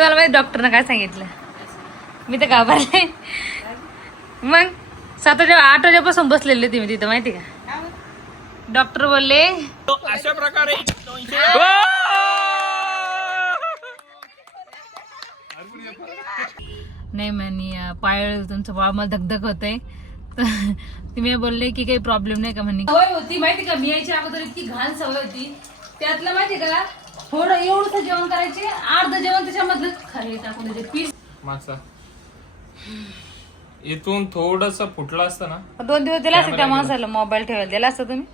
तुम्हाला माहिती डॉक्टरनं काय सांगितलं? मी तर घाबरले. मग 8 वाजेपासून बसलेले तुम्ही तिथं माहिती का? डॉक्टर बोलले अशा प्रकारे नाही म्हणे पाय तुमचं बाळ मला धगधग होतंय. तुम्ही बोलले की काही प्रॉब्लेम नाही का म्हणे. सवय होती माहिती का, मी यायच्या अगोदर इतकी घाण सवय होती. त्यातलं माहिती का थोडं एवढंच जेवण करायचे, अर्ध जेवण त्याच्यामधलं खाली टाकून द्यायचे पीस. मासा इथून थोडस फुटलं असतं ना. 2 दिवस दिला असं त्या माणसाला मोबाईल ठेवायला दिला असतं तुम्ही.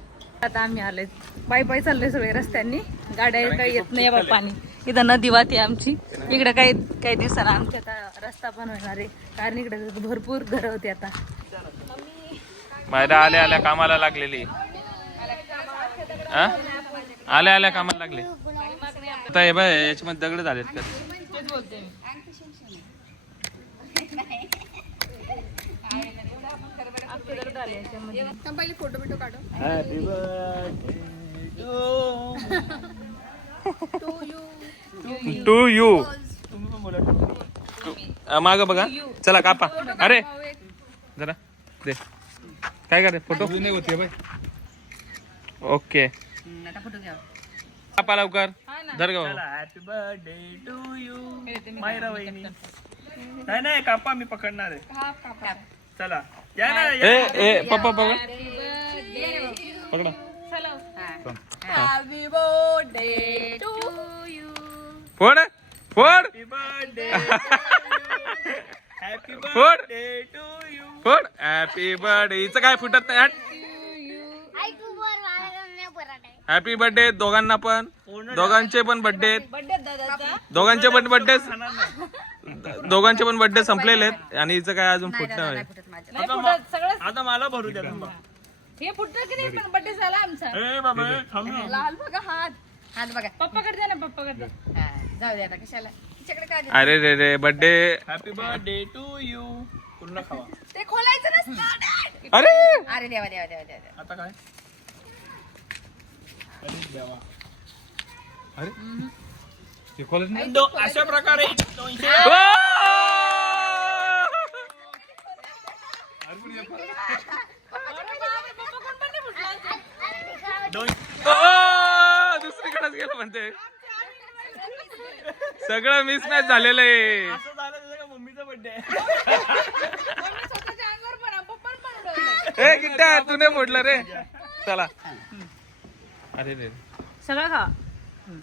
आता आम्ही आलोय पायी चाललोय सगळे रस्त्यांनी. गाड्या काही येत नाही बा पाणी. इथं नदी वाहते आमची. इकडे काही दिवसांना आमच्या आता रस्ता पण होणार आहे, कारण इकडे भरपूर घरं होती. आता मायरा आल्या कामाला लागलेली. आल्या कामाला लागले. आता हे बाय याच्यामध्ये दगड झालेत का? तेच बोलते मी. फोटो बिटो काढो. टू यू माग बघा. चला कापा. अरे जरा दे. काय करे फोटो नाही होते बाय. ओके कापा लवकर. धर ग. Happy birthday to you Myra वहिनी. नाही कापा मी पकडणार आहे. चला या ना. ए पप्पा पकड. पकडा. Happy birthday to you. फोड फोड. फोड फोड. Happy birthday. हिचं काय फुटत नाही. हॅपी बर्थडे दोघांना पण. दोघांचे पण बर्थडे. दोघांचे पण बर्थडे. दोघांचे पण बर्थडे संपलेले आहेत आणि हिचं काय अजून फुटणं आहे. आता मला भरू द्या. हे फुटलं की नाही पण बर्थडे झाला आमचा. लाल बघा हात. हात बघा. पप्पाकडे द्या ना, पप्पाकडे. जाऊ दे आता कशाला तिच्याकडे काय. अरे रे रे birthday. Happy birthday to you. पूर्ण खावा. ते खोलायचं नसतं. अरे अरे देवा देवा देवा देवा. आता काय. अरे हे कॉलेज नाही. अशा प्रकारे दुसरीकडेच गेलं म्हणते. सगळं मिसमॅच झालेलं आहे. मम्मीचा बर्थडे. ए किट्टा तू नाही मोडलं रे. चला. अरे रे सगळं खा.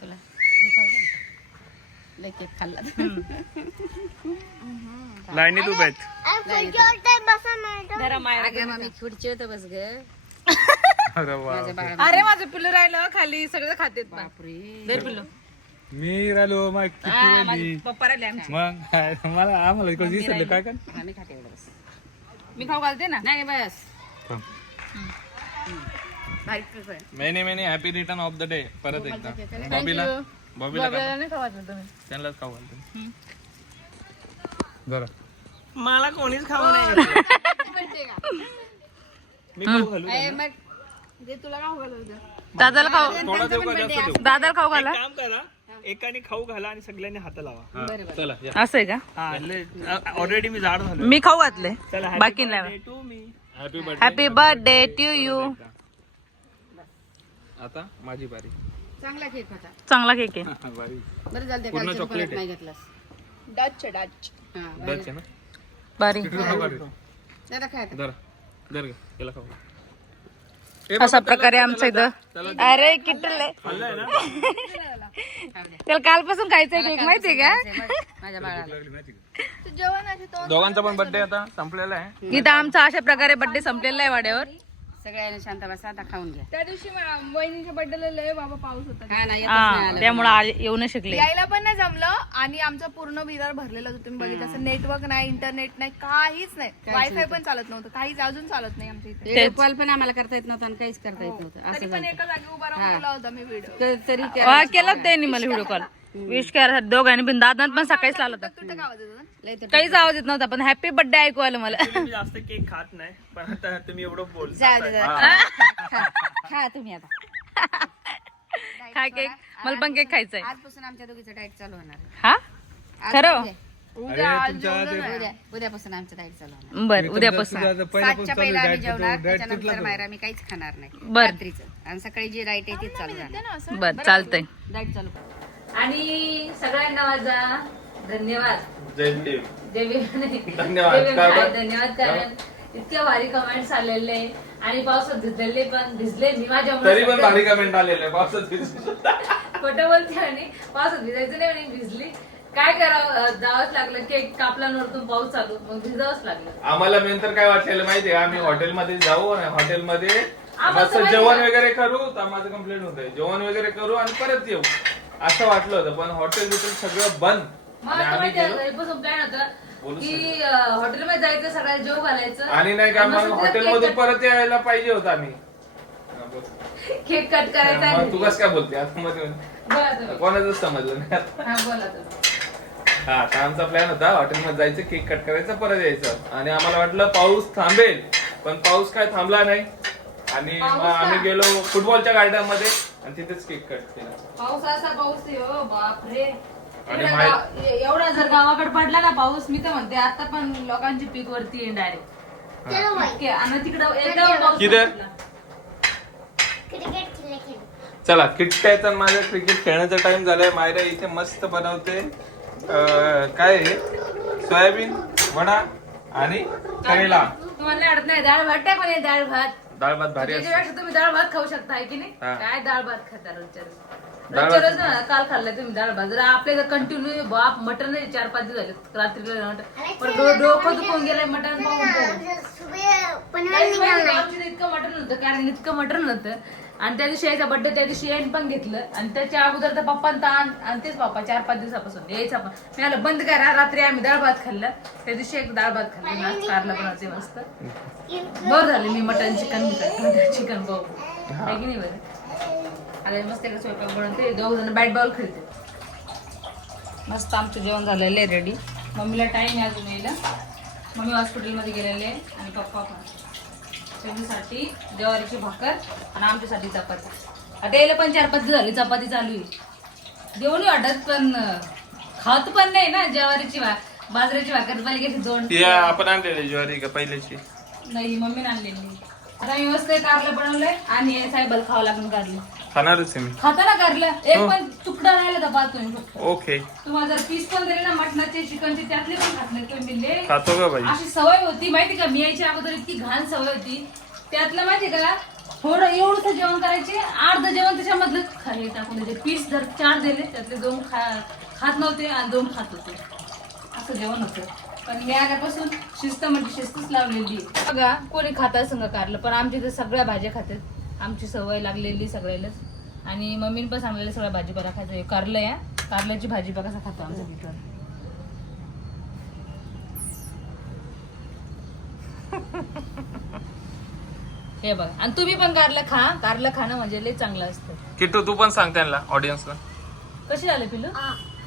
तुला लय केक खाल्ला. लाईनी तू बेट. जरा मायरा अगं मम्मी खुर्चीवर तर बस ग. अरे वा. अरे माझं पिल्लू राहिलं खाली, सगळं खातेत. बापरे. पिल्लू मी राहिलो मग किती पप्पा राहिले आमचे. मग मला आम्हाला इकडे दिसलं काय काय. आम्ही खाते एवढं बस. मी खाऊ घालते ना. नाही बस. Many happy return of the day. परत एकदा बॉबीला नाही खाऊ घातलं तुम्ही. त्यांनाच खाऊ घालतो जरा. मला कोणीच खाऊ नाही. मी खाऊ घालू. तुला काय होतं. दादाला खाऊ. थोडा देऊ का जास्त देऊ. दादाला खाऊ घाला. काम करा एकाने खाऊ घाला आणि सगळ्यांनी हात लावा. चला या. असं आहे का? ऑलरेडी मी झाड झालो. मी खाऊ घातले. चला बाकी नाही. To me happy birthday. Happy birthday to you. आता माझी बारी. चांगला केक होता. चांगला केक आहे. बारी बरं झालं पूर्ण ते chocolate आहे. नाही घेतलास. Dutch Dutch. दरचे ना. बारी. दादा काय आता? दर दर याला खाऊ. अशा प्रकारे आमचं इथं. अरे किट्टले खाल्लाय ना. त्याला कालपासून खायचंय केक माहितीये का? माझ्या बाळाला. दोघांचा पण बर्थडे आता संपलेला आहे. इथं आमचा अशा प्रकारे बर्थडे संपलेला आहे वाड्यावर. सगळ्यांना शांत बसा आता खाऊन घ्या. त्या दिवशी वहिनीच्या बर्थडेला लय बाबा पाऊस होता. हा ना येतच नाही आलं. त्यामुळे येऊ नाही शकले. यायला पण नाही जमलं आणि आमचा पूर्ण विरार भरलेला होता. तुम्ही बघितलं असं नेटवर्क नाही, इंटरनेट नाही, काहीच नाही. वायफाय पण चालत नव्हतं, काहीच अजून चालत नाही आमच्या इथे. व्हिडिओ कॉल पण आम्हाला करता येत नव्हता आणि काहीच करता येत नव्हतं. तरी असं पण झालं. एका जागी उभा राहून केला होता मी व्हिडिओ. तरी केला त्यांनी मला व्हिडिओ कॉल. विश करा दोघांनी पण. दादांत पण सकाळीच आला होता. तुझं काय आवाज येतो? लय तर काहीच आवाज येत नव्हता, पण हॅपी बर्थडे ऐकू आलं मला. मी जास्त केक खात नाही पण आता तुम्ही एवढं बोल. जा दे जा. खा तुम्ही आता. खा केक. मला पण केक खायचंय. आजपासून आमच्या दोघीचं डाएट चालू होणार आहे. हा खरं उद्यापासून आमचं डाएट चालू होणार. बर उद्यापासून 7च्या पहिला आम्ही जेवणार, त्याच्यानंतर मायरा मी काहीच खाणार नाही बर. रात्रीचं, आणि सकाळी जी डाएट आहे तीच चालू राहणार. बर चालतंय. डाएट चालू कर. आणि सगळ्यांना माझा धन्यवाद. जय भीम. जय भीम नाही. धन्यवाद. जय भीम का काय, बरं? धन्यवाद कारण इतक्या भारी कमेंट्स आलेले आणि पावसात भिजलेले पण भिजले मी माझ्या तरी पण भारी कमेंट आलेले पावसात खोटं बोलते आणि पावसात भिजायचं नाही आणि भिजली. काय करावं, जावंच लागलं. केक कापला वरतून पाऊस चालू, मग भिजावंच लागलं. आम्हाला नंतर काय वाटलेलं माहितीये, आम्ही हॉटेलमध्ये जाऊ आणि हॉटेलमध्ये आम्हाला मस्त तर जेवण माहिती वगैरे करू. तर माझं कंप्लेंट होतंय, जेवण वगैरे करू आणि परत येऊ असं वाटलं होतं. पण हॉटेल बिटेल सगळं बंद आणि मला तर आम्ही माहिती आहे, गेलो. घरीपासून प्लॅन होता बोलू की हॉटेलमध्ये जायचं, सगळ्याला जेव घालायचं आणि नाही का मग हॉटेलमधून परत यायला पाहिजे होतं आम्ही. केक कट करायचा मग आहे. तू कसं काय बोलते आता मध्ये बोला तुम्ही. कोणाच समजलं नाही आता. हा, बोला तुम्ही. हा आता आमचा प्लॅन होता हॉटेलमध्ये जायचं, केक कट करायचं, परत यायचं. आणि आम्हाला वाटलं पाऊस थांबेल, पण पाऊस काय थांबला नाही. आणि मग आम्ही गेलो फुटबॉलच्या गार्डन मध्ये आणि तिथेच केक कट केला. पावसाचा पाऊस आहे, हो बापरे. आणि एवढा जर गावाकडे पडला ना पाऊस, मी तर म्हणते आता पण लोकांची पीक वरती येईल डायरेक्ट. आणि तिकडं एकदम पाऊस किधर? पडला. चला किट्ट्याचा माझा क्रिकेट खेळण्याचा टाइम झालाय. मायरा इथे मस्त बनवते काय आहे? सोयाबीन वडा आणि करेला. तुम्हाला नाही आवडत नाही डाळ भात, टाक पण डाळ भात. डाळ भात भारी असते. त्याच्यापेक्षा तुम्ही डाळ भात खाऊ शकता आहे की नाही? हा. काय डाळ भात खाता रोजच्या रोज? डाळ रोजच्या भात. रोज ना, काल खाल्लाय तुम्ही डाळ भात. जर आपल्या इथं कंटिन्यू बाप मटन नाही, 4-5 दिवस झाले रात्रीला मटन, पण डोकं दुखून गेलंय मटन पाहून इतकं मटन नव्हतं, कारण इतकं मटन नव्हतं. आणि त्या दिवशी यायचा बर्थडे, त्या दिवशी यायन पण घेतलं. आणि त्याच्या अगोदर तर पप्पांना ताण, आणि तेच पप्पा 4-5 दिवसापासून यायचा पण मी आलं बंद करा. रात्री आम्ही डाळ भात खाल्लं, त्या दिवशी एक डाळ भात खाल्लं, आज कारला बनवते मस्त. बरं झालं मी मटन चिकन पाहू आहे की नाही. बरं आता मस्त एक स्वयंपाक बनवते, 2 जण बॅट बॉल खेळते. मस्त आमचं जेवण झालेलं आहे रेडी. मम्मीला टाइम आहे अजून यायला. मम्मी हॉस्पिटलमध्ये गेलेले आणि पप्पा पण. त्याच्यासाठी ज्वारीची भाकर आणि आमच्यासाठी चपाती. आता यायला पण 4-5 दिवस झाली चपाती चालू आहे. जेवणी वाटत पण खात पण नाही ना. ज्वारीची बाजरीची भाकर पहिले 2 ती आपण आणलेली ज्वारी का पहिल्याची? नाही, मम्मीने आणलेली. आता मी मस्त कारलं बनवलंय आणि साहेबाला खावं लागून कारलं. खाणारच आहे मी. खाता ना कारलं, एक पण तुकडा राहिला तर पाहतो मी फक्त. ओके तुम्हाला जर पीस पण दिले ना मटणाचे, चिकनचे, त्यातले पण खात नाही तुम्ही. मिळले खातो का बाई? अशी सवय होती माहिती का, मी यायच्या अगोदर इतकी घाण सवय होती. त्यातलं माहिती का, थोडं एवढं जेवण करायचे, अर्ध जेवण त्याच्यामधलं खाली टाकून द्यायचे. पीस जर 4 दिले, त्यातले 2 खात नव्हते आणि 2 खात होते. असं जेवण होतं. पण मी आल्यापासून शिस्त म्हणजे शिस्तच लावलेली. बघा कोणी खाता संग कारलं, पण आमच्या इथे सगळ्या भाज्या खातात. आमची सवय लागलेली सगळ्यालाच. आणि मम्मीने पण सांगलेलं सगळ्या भाजीपाला खायचं. कारलं या कारल्याची भाजी बघा कसा खातो आमचा पिठवर. हे बघा, आणि तुम्ही पण कारलं खा. कारलं खाणं म्हणजे लय चांगलं असतं. किट्टू तू पण सांग त्यांना, ऑडियन्सला. कशी झाले पिलू?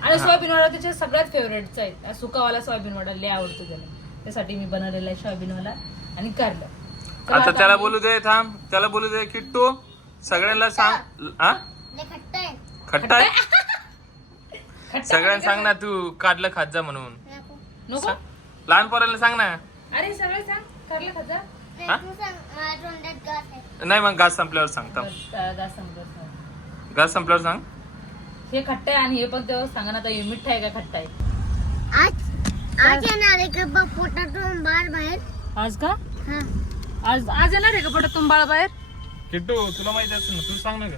आणि सोयाबीन वडा त्याच्या सगळ्यात फेवरेटचा आहे. सुकावाला सोयाबीन वडा लय आवडतो त्याला. त्यासाठी मी बनवलेला आहे सोयाबीन वाला आणि कारलं. आता त्याला बोलू दे, थांब त्याला बोलू दे. किट्टू सगळ्यांना सांग. हा खट्टा आहे? सगळ्यांना सांग ना तू कारलं खात जा म्हणून. नको लहान पोरांना सांग ना. अरे सगळे सांग कारलं खाजा. हा? नाही मग घास संपल्यावर सांगता. घास संपल्यावर सांग. हे खट्टा आहे आणि हे पण तेव्हा सांगा ना. आता हे मिठ्ठा आहे का खट्टा आहे? आज का आज येणार आहे का पोटातून बाळ बाहेर? किट्टू तुला माहिती असेल ना, तू सांग ना का.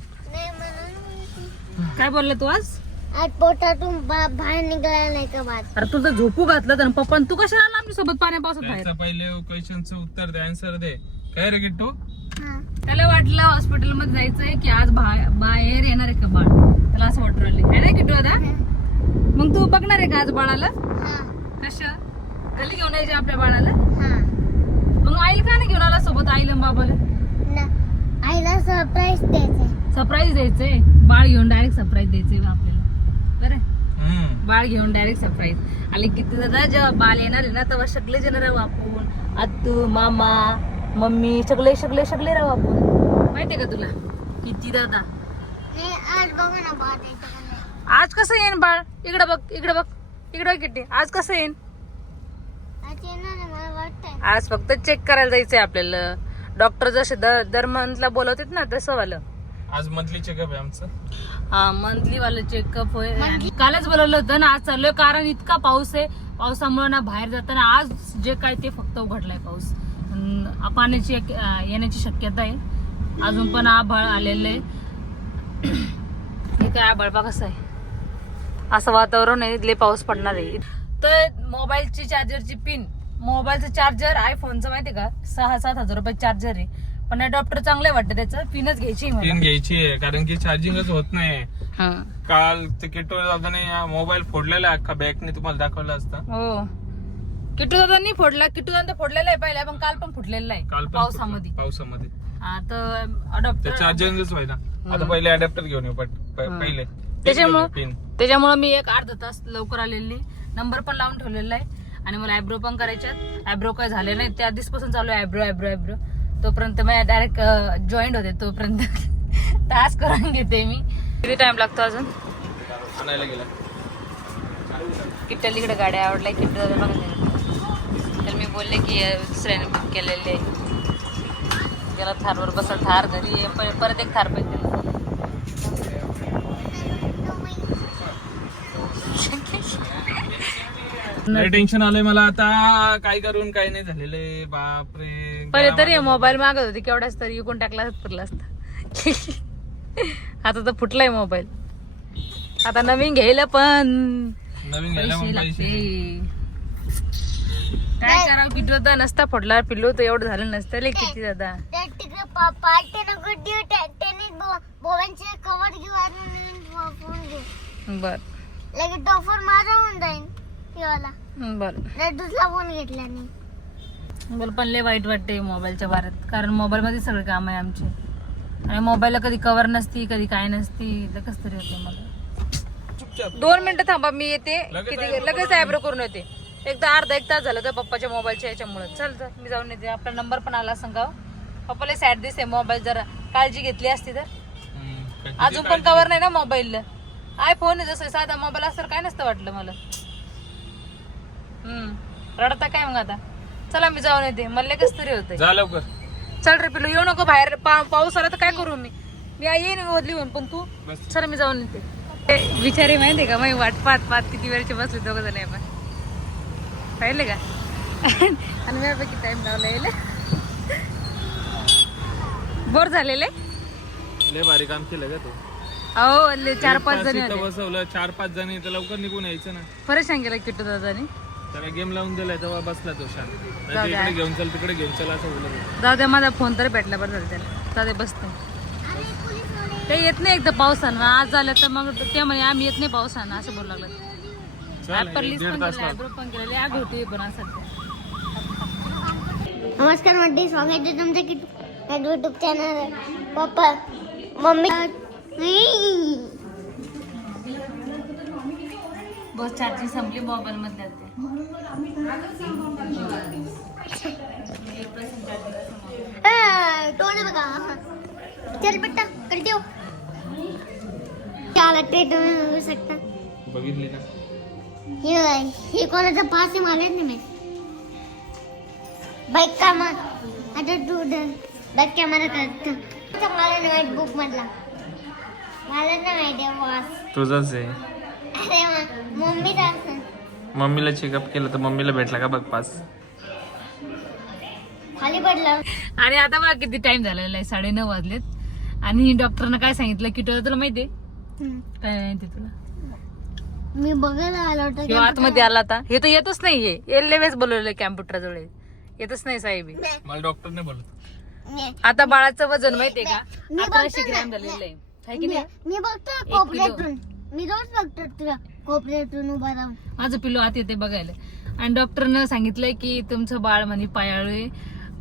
काय बोलला तू आज? आज पोटातून बाहेर निघाला नाही का बाद? अरे तुझं झोपू घातलं तर पप्पा तू कशाला आला आमच्या सोबत पाण्या पावसात बाहेर? त्याचं पहिले क्वेश्चनचं उत्तर दे, आन्सर दे. काय रे किट्टू? त्याला वाटलं हॉस्पिटलमध्ये जायचंय की आज बाहेर येणार आहे का बाळ. त्याला असं वाटू राहिले आहे ना किट्टू आता. मग तू बघणार आहे का आज बाळाला? कशा घरी घेऊन यायचे आपल्या बाळाला? मग आईला का नाही घेऊन आला सोबत? आईला बाबाला आईला सरप्राईज द्यायचंय. सरप्राईज द्यायचंय. बाळ घेऊन डायरेक्ट सरप्राईज द्यायचंय आपल्याला. बरं, बाळ घेऊन डायरेक्ट सरप्राईज आले. किती दादा जेव्हा बाळ येणार आहे ना तेव्हा सगळे जण राहू आपण. आत्तू मामा मम्मी सगळे सगळे सगळे राहू आपण. माहितीये का तुला? किती दादा आज बघा ना बाद येतं. आज कसं येईन बाळ? इकडे बघ इकडे बघ. इकडे किती आज कसं येईन आज येणार आहे मला वाटतंय. आज फक्त चेक करायला जायचंय आपल्याला. डॉक्टर जसे दर मंथला बोलवतात ना तसं वालं. आज मंथली चेकअप आहे आमचं. हा मंथली वाला चेकअप होय. आणि कालच बोलवलं होतं ना आज चाललोय कारण इतका पाऊस आहे. पावसामुळे ना बाहेर जाताना आज जे काय ते फक्त उघडलाय पाऊस. पाण्याची येण्याची शक्यता आहे. अजून पण आभाळ आलेलं आहे. हे काय आभाळ बा कसं आहे असं वातावरण आहे. लय पाऊस पडणार आहे. तर मोबाईलची चार्जरची पिन मोबाईलचं चार्जर आयफोनचं माहितीये का 6-7 हजार रुपये चार्जर आहे. पण डॉक्टर चांगलं वाटतं त्याचं पिनच घ्यायची मला. पिन घ्यायची आहे कारण की चार्जिंगच होत नाही. हा. काल ते किटो दादाने मोबाईल फोडलेला अख्खा बॅगने तुम्हाला दाखवला असता. हो किट्टू दादांनी फोडला. किट्टू दादा फोडलेला आहे पहिला पण काल पण फुटलेला आहे काल पण पावसामध्ये आता ते अडॉप्टर चार्जिंगच व्हायला. आता पहिले अडॅप्टर घेऊन येऊ पहिले त्याच्यामुळे मी एक अर्धा तास लवकर आलेली. नंबर पण लावून ठेवलेला आहे आणि मला आयब्रो पण करायच्यात. आयब्रो काय झाले नाही त्या दिवसापासून चालू आहे आयब्रो. तोपर्यंत मी डायरेक्ट जॉईंट होते तोपर्यंत तास करून घेते मी. किती टाइम लागतो अजून आणायला गेला. किट्टलीकडे गाड्या आवडल्या. किट्टू दादा बघा तर मी बोलले की दुसऱ्याने बुक केलेले त्याला थारवर बसा. थार घरी आहे परत एक थार पाहिजे. टेन्शन आलंय मला आता. काय करून काय नाही झालेलं आहे. बापरे पहिले तरी मोबाईल मागत होती केवढाच तरी इकून टाकला फुटला असता. आता तर फुटलाय मोबाईल. आता नवीन घ्यायला पण नवीन घ्यायला पैसे मग लागते. पैसे. काय करावं किती होता नसता फोडला पिल्लू तर एवढं झालं नसतं ले किती दादा. त्या तिकडे पार्टी नको देऊ. टेनिस बोलांचे कवर घेऊ आणि फोन घेऊ. बर लगेच टॉफर माझा होऊन जाईल किवाला. बर दुसरा फोन घेतल्याने मला पण लय वाईट वाटते मोबाईलच्या बारेत. कारण मोबाईल मध्ये सगळे काम आहे आमचे आणि मोबाईलला कधी कव्हर नसती कधी काय नसती तर कस तरी होते मला. 2 मिनिटं थांबा मी येते. लगेच आयब्रो करून येते. एकदा अर्धा 1 तास झालं का पप्पाच्या मोबाईलच्या याच्यामुळे. चल मी जाऊन येते. आपला नंबर पण आला सांगाव. पप्पाला सॅड दिसते मोबाईल जरा काळजी घेतली असती तर. अजून पण कव्हर नाही ना मोबाईलला. आयफोन आहे जसं साधा मोबाईल असं काय नसतं वाटलं मला. रडता काय मग आता. चला मी जाऊन येते. मला कस तरी होतंय. जा लवकर. चल रे पिलू येऊ नको बाहेर. पाऊस आला तर काय करू मी येईन ओदली होऊन पण तू. चल मी जाऊन येते. विचारे माहितीये का मी वाट पाहत किती वेळचे बसले दोघ जण आपण पाहिले का. आणि मी किती टाइम लावला येईल. बोर झालेले. लय भारी काम केलं का तू. अहो 4-5 जण बसवलं. 4-5 जण तर लवकर निघून यायचं ना. परेशान केलं किट्टू दादानी. त्याला गेम लावून दिलाय तेव्हा बसला तो शांत. नाही इकडे घेऊन चल तिकडे घेऊन चल असं बोलत. जाऊ द्या माझा फोन तरी भेटला बरं झालं त्याला. जाऊ दे बसते. ते येत नाही एकदा पावसानं. आज झालं तर मग ते म्हणे आम्ही येत नाही पावसानं असं बोलू लागलं. नमस्कार मंडळी, स्वागत आहे तुमचं युट्यूब चॅनल. पप्पा मम्मी बस चार्जिंग संपली मोबाईल मध्ये. तोंड बघा. चल बेटा कर देऊ. त्याला ट्रेट बघू शकता. बघितली ना. हे कोणाचा पास आहे मला नाही माहित. बाईक का मग आता तू बाईक कॅमेरा करतो. मला नाही माहित बुक मधला. मला नाही माहिती पास तुझंच आहे. अरे मम्मीचा असं. मम्मीला चेकअप केलं तर मम्मीला भेटला का बघ पास. खाली पडला. आणि आता बघा किती टाइम झालेला आहे. 9:30 वाजलेत. आणि डॉक्टरनं काय सांगितलं की तुला माहितीये काय माहिती तुला. मी बघायला आलो होतो किंवा आतमध्ये आला आता. हे तर येतच नाहीये. वेळेस बोलवलंय कॅम्प्युटर जवळ येतच नाही साहेब. मला डॉक्टरने बोलत. आता बाळाचं वजन माहितीये का 1100 ग्रॅम झालेलं आहे की नाही. मी बघतो कोपऱ्यातून. मी रोज बघतो तुला कोपऱ्यातून उभा राहून. माझं पिल्लू आत येते बघायला. आणि डॉक्टरनं सांगितलंय की तुमचं बाळ म्हणे पायाळू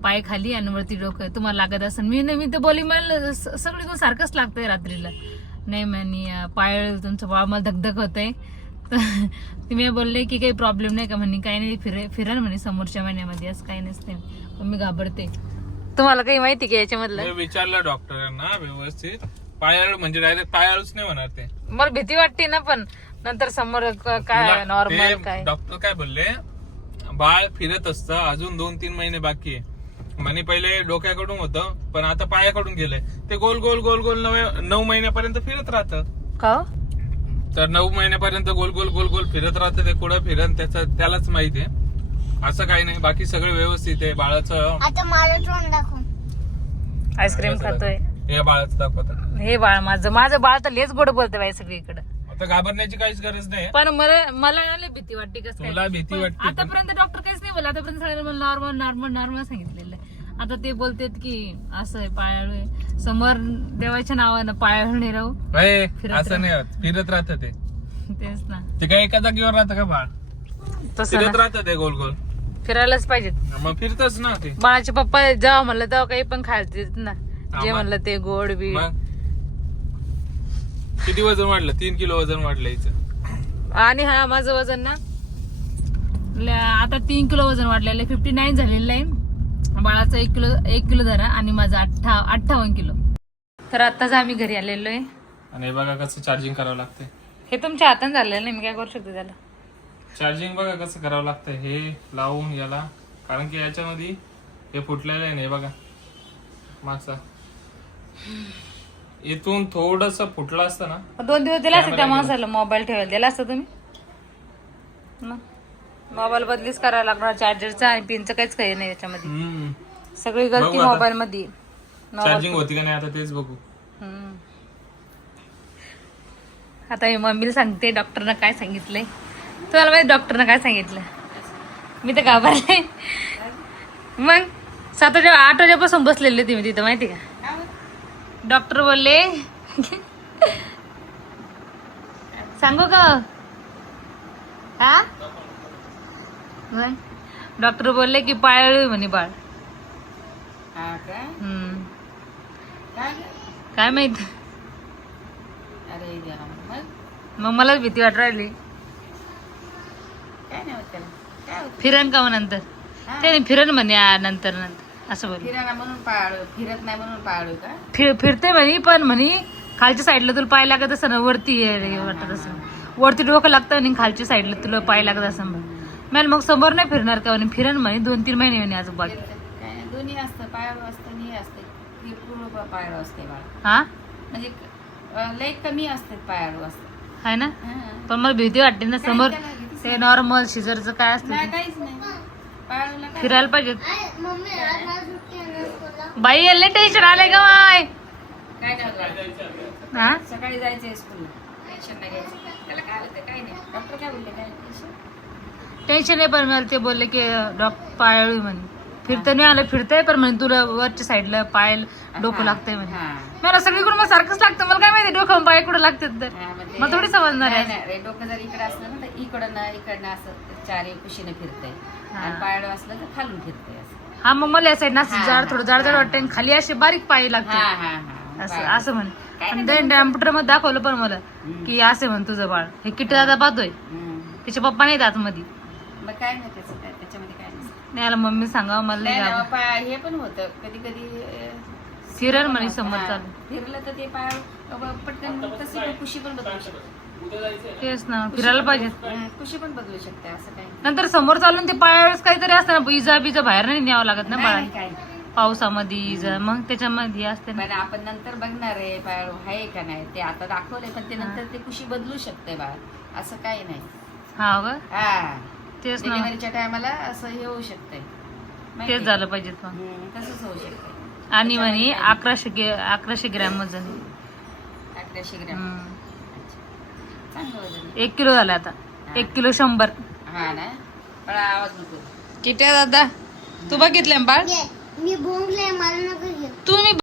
पाय खाली आणि वरती डोकं तुम्हाला लागत असेल. मी तर बोली मला सगळीकडून सारखंच लागतंय रात्रीला. नाही म्हणे पायाळू तुमचं बाळ मला धगधग होतंय. तर मी बोलले की काही प्रॉब्लेम नाही का म्हणे. काही नाही फिरण म्हणे समोरच्या महिन्यामध्ये असं काही नसते. पण मी घाबरते. तुम्हाला काही माहिती का याच्यामधलं. विचारलं डॉक्टरांना व्यवस्थित. पायाळू म्हणजे डायरेक्ट पायाळूच नाही होणार ते. मला भीती वाटते ना. पण नंतर समोर काय नॉर्मल काय डॉक्टर काय बोलले, बाळ फिरत असतं, अजून 2-3 महिने बाकी आहे म्हणे. पहिले डोक्याकडून होतं, पण आता पायाकडून गेलंय. ते गोल गोल गोल गोल 9 महिन्यापर्यंत फिरत राहतं. का हो? तर 9 महिन्यापर्यंत गोल गोल गोल गोल फिरत राहतं. ते कुठं फिरत त्यालाच माहिती आहे. असं काही नाही, बाकी सगळं व्यवस्थित आहे बाळाचं. आता मला तोंड दाखव. आईस्क्रीम खातोय हे बाळाचं दाखवतात. हे बाळ माझं बाळ तर लेच गोड बोलते बाई सगळीकडे. आता घाबरण्याची काहीच गरज नाही. पण मला ना भीती वाटते कसं काय. तुला भीती वाटते पण- आतापर्यंत डॉक्टर काहीच नाही बोलला. आतापर्यंत सगळं नॉर्मल नॉर्मल नॉर्मल सांगितलेलं आहे. आता ते बोलतात की असं आहे पायाळू आहे. समोर देवाच्या नावानं पायाळू नाही राहू. असं नाही होत. फिरत राहतं ते. तेच ना, ते काय एका जागेवर राहतं का बाळ? तसं फिरत ना. राहतं ते गोल गोल. फिरायलाच पाहिजे. मग फिरतच ना ते. बाळाचे पप्पा जेव्हा म्हणलं तेव्हा काही पण खायला देतात ना. जे मग. म्हणलं ते गोड बी. मग किती वजन वाढलं? 3 किलो वजन वाढलं हिचं. आणि हा माझं वजन ना आता 3 किलो वजन वाढलेलं आहे. 59 झालेलं आहे. बाळाचं 1 किलो धरा आणि माझं 58 किलो. तर आताच आम्ही घरी आलेलो आहे. आणि बघा कसं चार्जिंग करावं लागतंय. हे तुमच्या हाताने झालेलं नाही, मी काय करू शकते त्याला. चार्जिंग बघा कसं करावं लागतंय. हे लावून याला, कारण की याच्यामध्ये हे फुटलेलं आहे नाही बघा मागचा. इथून थोडस फुटलं असतं ना. 2 दिवस दिला असतं त्या माणसाला मोबाईल ठेवायला दिला असतं तुम्ही. मोबाईल बदलीच करायला लागणार. चार्जरचा आणि पिनचं काहीच काही नाही याच्यामध्ये. सगळी गलती बघू आता. मोबाईल मध्ये. चार्जिंग होती का नाही आता तेच बघू. आता हे मम्मीला सांगते डॉक्टरनं काय सांगितलंय. तुम्हाला माहिती डॉक्टरनं काय सांगितलं? मी तर घाबरले. मग 8 वाजेपासून बसलेले तुम्ही तिथं माहिती का. डॉक्टर बोलले सांगू का हा. डॉक्टर बोलले की पायाळू म्हणे बाळ. काय माहित. मग मलाच भीती वाट राहिली. फिरण का नंतर ते फिरण म्हणे नंतर असं बोल. म्हणून पाळू, फिरत नाही म्हणून पाळू का? फिरते म्हणे, पण म्हणे खालच्या साईडला तुला पाय लागत असं ना, वरती वाटत असं. वरती डोकं लागतं आणि खालच्या साईडला तुला पाय लागत असं. मग समोर नाही फिरणार का म्हणे. फिरण म्हणे 2-3 महिने म्हणे अजून बाकी. दोन्ही असतं, पायाळू असतं आणि हे असते. पूर्ण पायाळू असते बाळ. हा म्हणजे लय कमी असते पायाळू असते. आहे ना. पण मला भीती वाटते ना समोर. ते नॉर्मल सिझरचं काय असतं ते. काहीच नाही पायाळूला. फिरायला पाहिजे. मम्मी आज मला सुट्टी आहे ना स्कूलला. बाई याला टेन्शन आलंय का माय. काय नाही हा सकाळी जायचंय स्कूलला. टेन्शन नाही घ्यायचं. त्याला काय होतं काय नाही. डॉक्टर काय बोलले काय टेन्शन. टेन्शन आहे. पण मला ते बोलले की पायाळू म्हणे. फिरता नाही आलं. फिरतंय पण म्हणे तुला वरच्या साईडला पाय डोकं लागतंय म्हणे. मला सगळीकडून मग सारखंच लागतं. मला काय माहिती डोकं पाय कुठं लागतात तर मग थोडी समजणार आहे. नाही डोकं जर इकडे असलं ना तर इकडनं असं 4 कुशीने फिरतंय आणि पायाळू असलं तर खालून फिरतंय असं. हा मग मला या साईड ना जाड थोडं जाड वाटतं आणि खाली असे बारीक पाय लागते असं म्हणे. आणि कॅम्प्युटर मध्ये दाखवलं पण मला की असं म्हण तुझं बाळ. हे किती दादा पाहतोय. त्याचे पप्पा नाही आतमध्ये. मग काय नाही त्याच्यामध्ये काय नाही. नाही आला मम्मी सांगा मला हे पण होतं कधी कधी फिरल म्हणे समोर चालू. फिरलं तर ते पायाळू पटकन तशी कुशी पण बदलू शकते. तेच ना फिरायला पाहिजे. कुशी पण बदलू शकते असं काही नंतर समोर चालून ते पायावेळेस काहीतरी असतं ना. इजा बिजा बाहेर नाही न्यावं लागत ना बाळा. काय पावसामध्ये इजा मग त्याच्यामध्ये असते ना. पण आपण नंतर बघणार आहे पायाळू आहे का नाही. ते आता दाखवलंय पण ते नंतर ते कुशी बदलू शकते बाळ. असं काही नाही. हा ग हा तेच ना. डिलिव्हरीच्या टायमाला असं हे होऊ शकतंय. तेच झालं पाहिजे पण. तसंच होऊ शकतंय. आणि म्हणे 1100 ग्रॅम वजन. 1100 ग्रॅम चांगलं वजन. 1 किलो झालं आता. 1 किलो 100. हा ना पण आवाज नको. किती दादा तू बघितलं बाळ. मी भोंगले मला नको घेऊ. तुम्ही